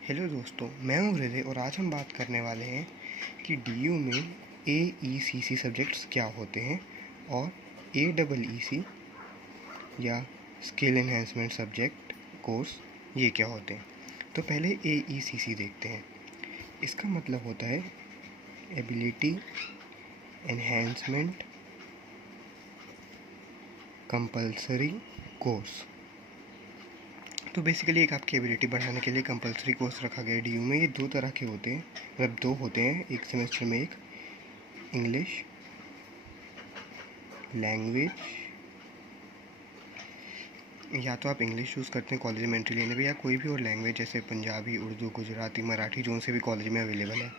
Hello दोस्तों, मैं हूं हृदय और आज हम बात करने वाले हैं कि डीयू में AECC सब्जेक्ट्स क्या होते हैं और AEEC या स्किल एनहेंसमेंट सब्जेक्ट कोर्स ये क्या होते हैं। तो पहले AECC देखते हैं। इसका मतलब होता है एबिलिटी एनहेंसमेंट कंपल्सरी कोर्स। तो बेसिकली एक आपकी एबिलिटी बढ़ाने के लिए कंपलसरी कोर्स रखा गया है डीयू में। ये दो तरह के होते हैं, मतलब दो होते हैं एक सेमेस्टर में। एक इंग्लिश लैंग्वेज, या तो आप इंग्लिश चूज़ करते हैं कॉलेज में एंट्री लेने पे, या कोई भी और लैंग्वेज जैसे पंजाबी, उर्दू, गुजराती, मराठी, जो से भी कॉलेज में अवेलेबल है।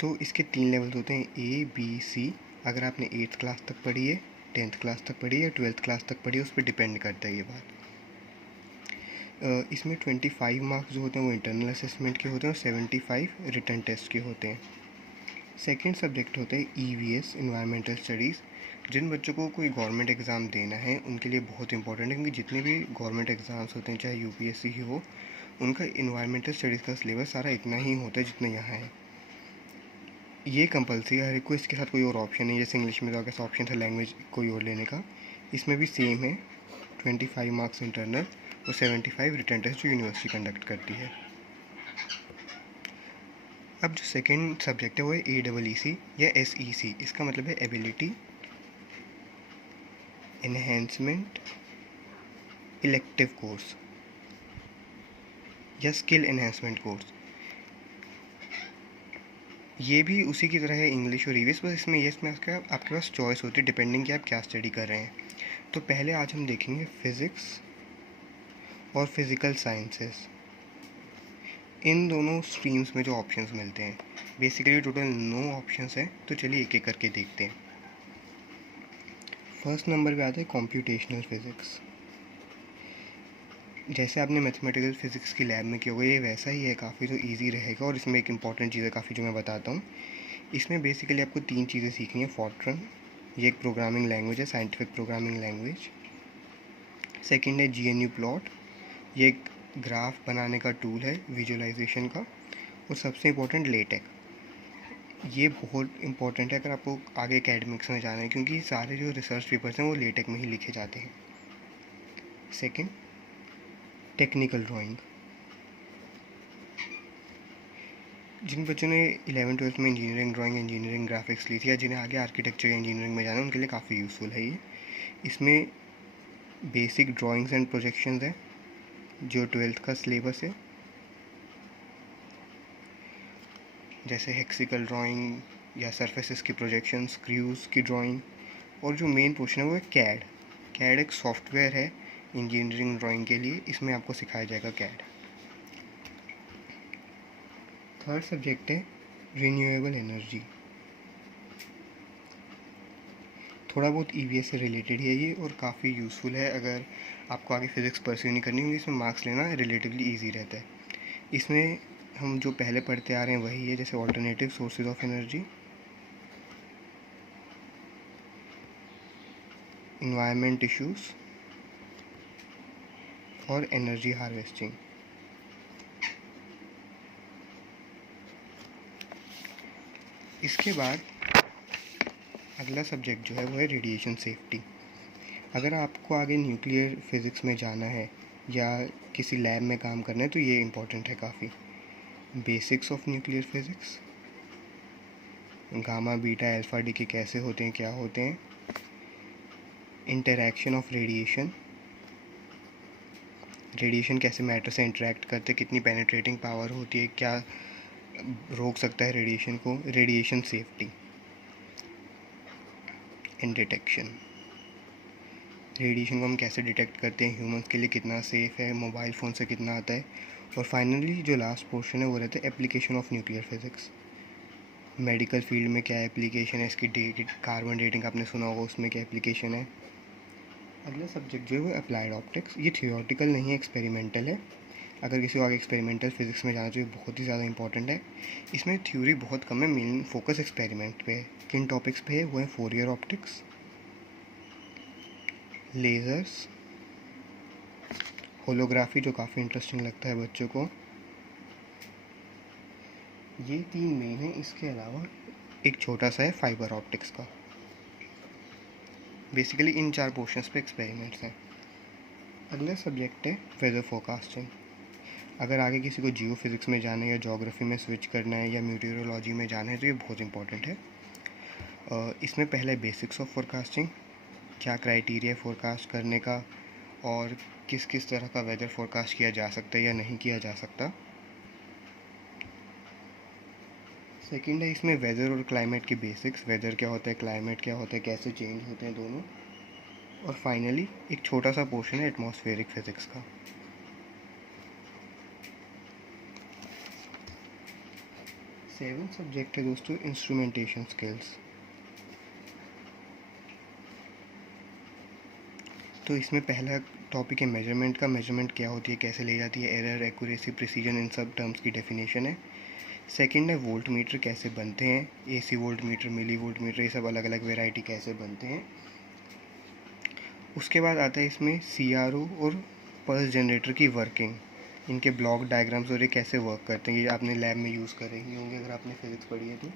तो इसके 3 लेवल्स होते हैं, ABC। अगर आपने 8th क्लास तक पढ़ी है, 10th क्लास तक पढ़ी है, 12th क्लास तक पढ़ी है, उस पर डिपेंड करता है ये बात। इसमें 25 मार्क्स जो होते हैं वो इंटरनल असेसमेंट के होते हैं और 75 रिटन टेस्ट के होते हैं। सेकेंड सब्जेक्ट होता है EVS इन्वायरमेंटल स्टडीज़। जिन बच्चों को कोई गवर्नमेंट एग्ज़ाम देना है उनके लिए बहुत इंपॉर्टेंट है, क्योंकि जितने भी गवर्नमेंट एग्ज़ाम्स होते हैं, चाहे UPSC ही हो, उनका इन्वायरमेंटल स्टडीज़ का सिलेबस सारा इतना ही होता है जितना यहाँ है। ये कंपलसरी है हर एक को, इसके साथ कोई और ऑप्शन नहीं। जैसे इंग्लिश में तो कैसा ऑप्शन था लैंग्वेज कोई और लेने का, इसमें भी सेम है। 25 मार्क्स इंटरनल और 75 रिटन टेस्ट जो यूनिवर्सिटी कंडक्ट करती है। अब जो सेकेंड सब्जेक्ट है वो है AEEC या SEC। इसका मतलब है एबिलिटी एनहेंसमेंट इलेक्टिव कोर्स या स्किल एनहेंसमेंट कोर्स। ये भी उसी की तरह है इंग्लिश और EVS, बस इसमें आपके पास चॉइस होती है डिपेंडिंग कि आप क्या स्टडी कर रहे हैं। तो पहले आज हम देखेंगे फिज़िक्स और फिज़िकल साइंसेस, इन दोनों स्ट्रीम्स में जो ऑप्शंस मिलते हैं। बेसिकली टोटल 9 ऑप्शंस हैं, तो चलिए एक एक करके देखते हैं। फर्स्ट नंबर पे आता है कंप्यूटेशनल फिज़िक्स। जैसे आपने मैथमेटिकल फिज़िक्स की लैब में किया होगा, ये वैसा ही है, काफ़ी जो इजी रहेगा। और इसमें एक इंपॉर्टेंट चीज़ है काफ़ी जो मैं बताता हूँ। इसमें बेसिकली आपको 3 चीज़ें सीखनी है। फॉर्ट्रन, ये एक प्रोग्रामिंग लैंग्वेज है, साइंटिफिक प्रोग्रामिंग लैंग्वेज। सेकंड है GNU प्लॉट, ये एक ग्राफ बनाने का टूल है विजुअलाइजेशन का। और सबसे इम्पोर्टेंट लेटेक, ये बहुत इंपॉर्टेंट है अगर आपको आगे एकेडमिक्स में जाना है, क्योंकि सारे जो रिसर्च पेपर्स हैं वो लेटेक में ही लिखे जाते हैं। Second, technical drawing. जिन बच्चों ने 11th-12th में इंजीनियरिंग ड्राइंग, इंजीनियरिंग ग्राफिक्स ली थी, या जिन्हें आगे आर्किटेक्चर या इंजीनियरिंग में जाना है, उनके लिए काफ़ी यूज़फुल है ये। इसमें बेसिक ड्राइंग्स एंड प्रोजेक्शंस है जो 12th का सिलेबस है, जैसे हेक्सिकल ड्राइंग या सरफेसेस की प्रोजेक्शन, स्क्रूज की ड्राइंग। और जो मेन पोर्शन है वो है कैड। कैड एक सॉफ्टवेयर है इंजीनियरिंग ड्राइंग के लिए, इसमें आपको सिखाया जाएगा कैड। थर्ड सब्जेक्ट है रिन्यूएबल एनर्जी। थोड़ा बहुत EVS से रिलेटेड है ये और काफ़ी यूज़फुल है अगर आपको आगे फिज़िक्स परस्यू नहीं करनी, क्योंकि इसमें मार्क्स लेना रिलेटिवली ईजी रहता है। इसमें हम जो पहले पढ़ते आ रहे हैं वही है, जैसे alternative sources of energy, environment issues और एनर्जी हार्वेस्टिंग। इसके बाद अगला सब्जेक्ट जो है वो है रेडिएशन सेफ्टी। अगर आपको आगे न्यूक्लियर फिज़िक्स में जाना है या किसी लैब में काम करना है तो ये इम्पोर्टेंट है काफ़ी। Basics of nuclear physics, gamma beta alpha decay कैसे होते हैं, क्या होते हैं, इंटरैक्शन ऑफ रेडिएशन, रेडिएशन कैसे मैटर से इंटरेक्ट करते हैं, कितनी पेनिट्रेटिंग पावर होती है, क्या रोक सकता है रेडिएशन को, radiation safety and detection, radiation को हम कैसे डिटेक्ट करते हैं, ह्यूमंस के लिए कितना सेफ़ है, मोबाइल फ़ोन से कितना आता है। और फाइनली जो लास्ट पोर्शन है वो रहता है application of nuclear physics. Medical field में क्या एप्लीकेशन है इसकी, कार्बन डेटिंग आपने सुना होगा, उसमें क्या एप्लीकेशन है। अगला सब्जेक्ट जो है वो अप्लाइड ऑप्टिक्स। ये थियोरेटिकल नहीं है, एक्सपेरिमेंटल है। अगर किसी को आगे एक्सपेरिमेंटल फिज़िक्स में जाना चाहिए, बहुत ही ज़्यादा इंपॉर्टेंट है। इसमें थ्योरी बहुत कम है, मेन फोकस एक्सपेरिमेंट पे है। किन टॉपिक्स पे है वो है फोरियर ऑप्टिक्स, लेज़र्स, होलोग्राफी जो काफ़ी इंटरेस्टिंग लगता है बच्चों को, ये 3 मेन है। इसके अलावा एक छोटा सा है फाइबर ऑप्टिक्स का। बेसिकली इन 4 पोर्शंस पे एक्सपेरिमेंट्स हैं। अगला सब्जेक्ट है वेदर फोरकास्टिंग। अगर आगे किसी को जियो फिज़िक्स में जाना है या ज्योग्राफी में स्विच करना है या मीटेरोलॉजी में जाना है तो ये बहुत इंपॉर्टेंट है। इसमें पहला है बेसिक्स ऑफ फोरकास्टिंग, क्या क्राइटेरिया फोरकास्ट करने का और किस किस तरह का वेदर फोरकास्ट किया जा सकता है या नहीं किया जा सकता। सेकंड है इसमें वेदर और क्लाइमेट की बेसिक्स, वेदर क्या होता है, क्लाइमेट क्या होता है, कैसे चेंज होते हैं दोनों। और फाइनली एक छोटा सा पोर्शन है एटमॉस्फेरिक फिज़िक्स का। सेवन सब्जेक्ट है दोस्तों इंस्ट्रूमेंटेशन स्किल्स। तो इसमें पहला टॉपिक है मेजरमेंट का। मेजरमेंट क्या होती है, कैसे ली जाती है, एरर, एक्यूरेसी, प्रिसीजन, इन सब टर्म्स की डेफिनेशन है। सेकंड है वोल्ट मीटर, कैसे बनते हैं, AC voltmeter, millivoltmeter, ये सब अलग अलग वेराइटी कैसे बनते हैं। उसके बाद आता है इसमें सीआरओ और पल्स जनरेटर की वर्किंग, इनके ब्लॉक डायग्राम्स और ये कैसे वर्क करते हैं, ये आपने लैब में यूज़ करेंगे होंगे अगर आपने फिजिक्स पढ़ी है तो।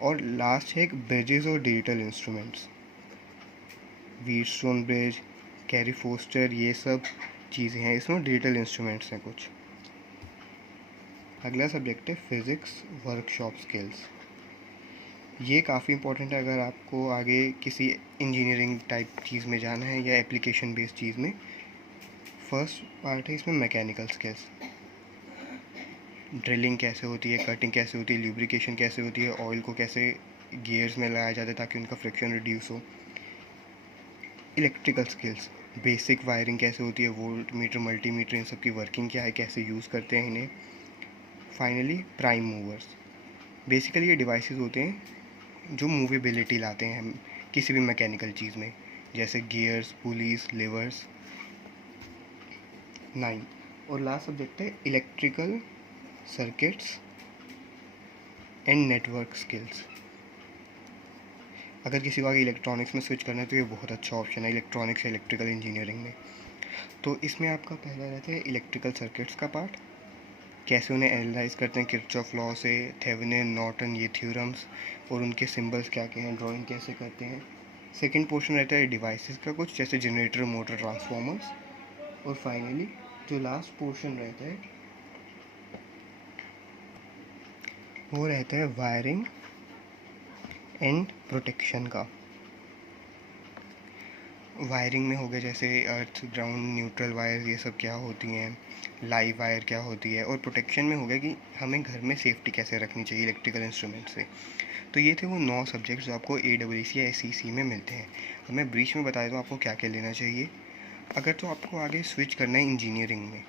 और लास्ट है एक ब्रिजेस और digital instruments, Wheatstone bridge, Carey Foster, ये सब चीज़ें हैं इसमें, डिजिटल इंस्ट्रूमेंट्स हैं कुछ। अगला सब्जेक्ट है फिज़िक्स वर्कशॉप स्किल्स। ये काफ़ी इंपॉर्टेंट है अगर आपको आगे किसी इंजीनियरिंग टाइप चीज़ में जाना है या एप्लीकेशन बेस्ड चीज़ में। फर्स्ट पार्ट है इसमें मैकेनिकल स्किल्स, ड्रिलिंग कैसे होती है, कटिंग कैसे होती है, ल्यूब्रिकेशन कैसे होती है, ऑयल को कैसे गियर्स में लगाया जाता है ताकि उनका फ्रिक्शन रिड्यूस हो। इलेक्ट्रिकल स्किल्स, बेसिक वायरिंग कैसे होती है, वोल्ट मीटर, मल्टीमीटर, इन सब की वर्किंग क्या है, कैसे यूज़ करते हैं इन्हें। फाइनली प्राइम मूवर्स, बेसिकली ये डिवाइसेस होते हैं जो मूवेबिलिटी लाते हैं हम किसी भी मैकेनिकल चीज़ में, जैसे गियर्स, पुलीज, लिवर्स। 9 और लास्ट सब्जेक्ट है electrical circuits and network skills. अगर किसी को आगे इलेक्ट्रॉनिक्स में स्विच करना है तो ये बहुत अच्छा ऑप्शन है इलेक्ट्रॉनिक्स या इलेक्ट्रिकल इंजीनियरिंग में। तो इसमें आपका पहला रहता है इलेक्ट्रिकल सर्किट्स का पार्ट, कैसे उन्हें एनालाइज करते हैं किरचॉफ लॉ से, थेवेनिन, नॉर्टन, ये थ्योरम्स और उनके सिंबल्स क्या क्या हैं, ड्राइंग कैसे करते हैं। सेकंड पोर्शन रहता है डिवाइसेस का कुछ, जैसे जनरेटर, मोटर, ट्रांसफॉर्मर्स। और फाइनली जो लास्ट पोर्शन रहता है वो रहता है वायरिंग एंड प्रोटेक्शन का। वायरिंग में हो गया जैसे अर्थ, ग्राउंड, न्यूट्रल वायर, ये सब क्या होती हैं, लाइव वायर क्या होती है। और प्रोटेक्शन में हो गया कि हमें घर में सेफ्टी कैसे रखनी चाहिए इलेक्ट्रिकल इंस्ट्रूमेंट से। तो ये थे वो 9 सब्जेक्ट्स जो आपको AEC या SEC में मिलते हैं। अब मैं ब्रीच में बता देता हूँ आपको क्या क्या लेना चाहिए। अगर तो आपको आगे स्विच करना है इंजीनियरिंग में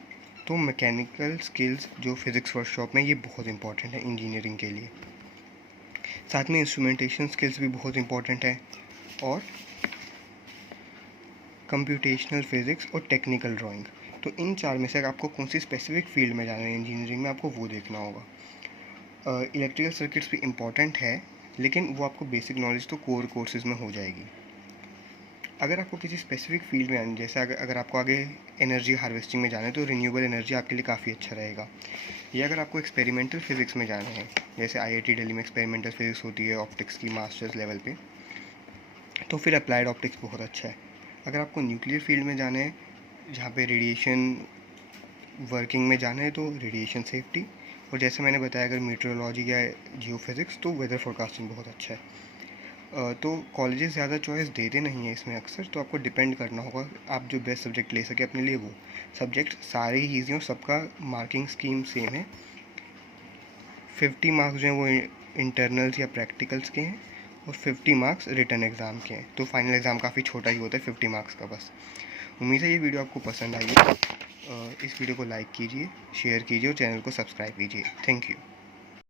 तो मैकेनिकल स्किल्स जो फिज़िक्स वर्कशॉप में, ये बहुत इंपॉर्टेंट है इंजीनियरिंग के लिए। साथ में इंस्ट्रूमेंटेशन स्किल्स भी बहुत इंपॉर्टेंट है, और कंप्यूटेशनल फिज़िक्स और टेक्निकल ड्राइंग। तो इन 4 में से अगर आपको कौन सी स्पेसिफिक फील्ड में जाना है इंजीनियरिंग में, आपको वो देखना होगा। इलेक्ट्रिकल सर्किट्स भी इम्पॉर्टेंट है, लेकिन वो आपको बेसिक नॉलेज तो कोर कोर्सेज में हो जाएगी। अगर आपको किसी स्पेसिफिक फील्ड में आना, जैसे अगर आपको आगे एनर्जी हार्वेस्टिंग में जाना है तो रिन्यूएबल एनर्जी आपके लिए काफ़ी अच्छा रहेगा। या अगर आपको एक्सपेरिमेंटल फिज़िक्स में जाना है, जैसे IIT दिल्ली में एक्सपेरिमेंटल फिज़िक्स होती है ऑप्टिक्स की मास्टर्स लेवल पे, तो फिर अप्लाइड ऑप्टिक्स बहुत अच्छा है। अगर आपको न्यूक्लियर फील्ड में जाना है जहाँ पे रेडिएशन वर्किंग में जाना है तो रेडिएशन सेफ्टी। और जैसे मैंने बताया अगर मीटरोलॉजी या जियो फिज़िक्स तो वेदर फोरकास्टिंग बहुत अच्छा है। तो कॉलेजेस ज़्यादा चॉइस देते नहीं हैं इसमें अक्सर, तो आपको डिपेंड करना होगा आप जो बेस्ट सब्जेक्ट ले सके अपने लिए वो सब्जेक्ट। सारे ही ईजी और सबका मार्किंग स्कीम सेम है। 50 मार्क्स जो हैं वो इंटरनल्स या प्रैक्टिकल्स के हैं और 50 मार्क्स रिटर्न एग्ज़ाम के हैं। तो फाइनल एग्ज़ाम काफ़ी छोटा ही होता है 50 मार्क्स का बस। उम्मीद है ये वीडियो आपको पसंद आई है। इस वीडियो को लाइक कीजिए, शेयर कीजिए और चैनल को सब्सक्राइब कीजिए। Thank you.